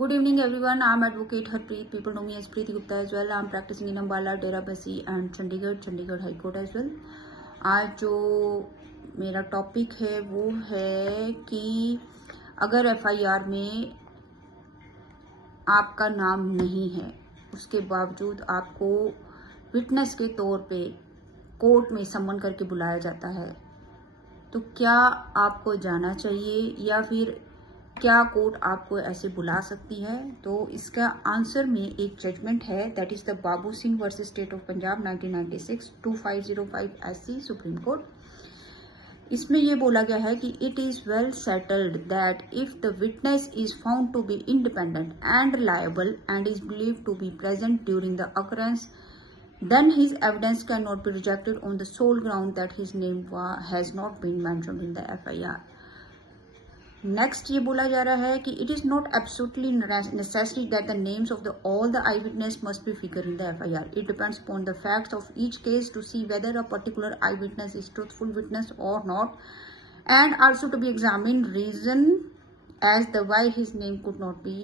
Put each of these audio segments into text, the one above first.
Good evening, everyone. I'm Advocate Harpreet. People know me as Preeti Gupta as well. I'm practicing in Ambala, Derabasi and Chandigarh High Court as well. आज जो मेरा topic है वो है कि अगर FIR में आपका नाम नहीं है, उसके बावजूद आपको विटनेस के तौर पे कोर्ट में सम्मन करके बुलाया जाता है, तो क्या आपको जाना चाहिए या फिर क्या कोर्ट आपको ऐसे बुला सकती है? तो इसका आंसर में एक जजमेंट है, that is the Babu Singh versus state of Punjab 1996 2505 SC supreme court. इसमें यह बोला गया है कि it is well settled that if the witness is found to be independent and reliable and is believed to be present during the occurrence, then his evidence cannot be rejected on the sole ground that his name has not been mentioned in the FIR. Next ये बोला जा रहा है कि it is not absolutely necessary that the names of the all the eyewitness must be figure in the FIR. It depends upon the facts of each case to see whether a particular eyewitness is truthful witness और not, and also to be examine reason as the why his name could not be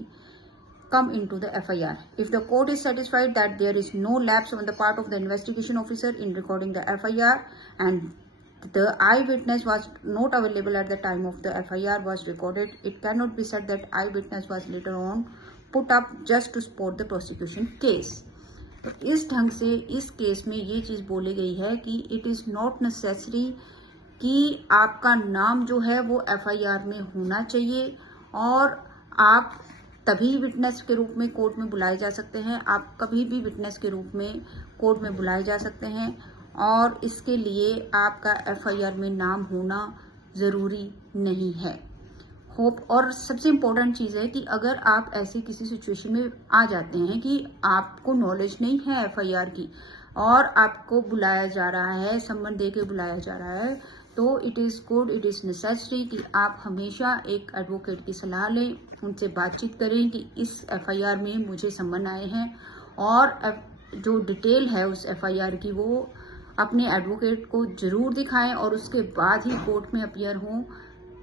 come into the FIR. If the court is satisfied that there is no lapse on the part of the investigation officer in recording the FIR and the eyewitness was not available at the time of the FIR was recorded, it cannot be said that eyewitness was later on put up just to support the prosecution case. तो इस ढंग से इस case में ये चीज बोली गई है कि इट इज नॉट नेसेसरी कि आपका नाम जो है वो FIR में होना चाहिए और आप तभी विटनेस के रूप में कोर्ट में बुलाए जा सकते हैं, आप कभी भी विटनेस के रूप में कोर्ट में बुलाए जा सकते हैं और इसके लिए आपका FIR में नाम होना ज़रूरी नहीं है। होप और सबसे इम्पोर्टेंट चीज़ है कि अगर आप ऐसी किसी सिचुएशन में आ जाते हैं कि आपको नॉलेज नहीं है FIR की और आपको बुलाया जा रहा है, सम्मन दे के बुलाया जा रहा है, तो it is good, it is necessary कि आप हमेशा एक एडवोकेट की सलाह लें, उनसे बातचीत करें कि इस FIR में मुझे सम्मन आए हैं और जो डिटेल है उस FIR की वो अपने एडवोकेट को जरूर दिखाएं और उसके बाद ही कोर्ट में अपीयर हों,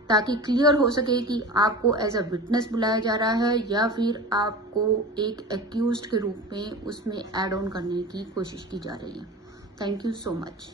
ताकि क्लियर हो सके कि आपको एज अ विटनेस बुलाया जा रहा है या फिर आपको एक एक्यूज्ड के रूप में उसमें ऐड ऑन करने की कोशिश की जा रही है। Thank you so much.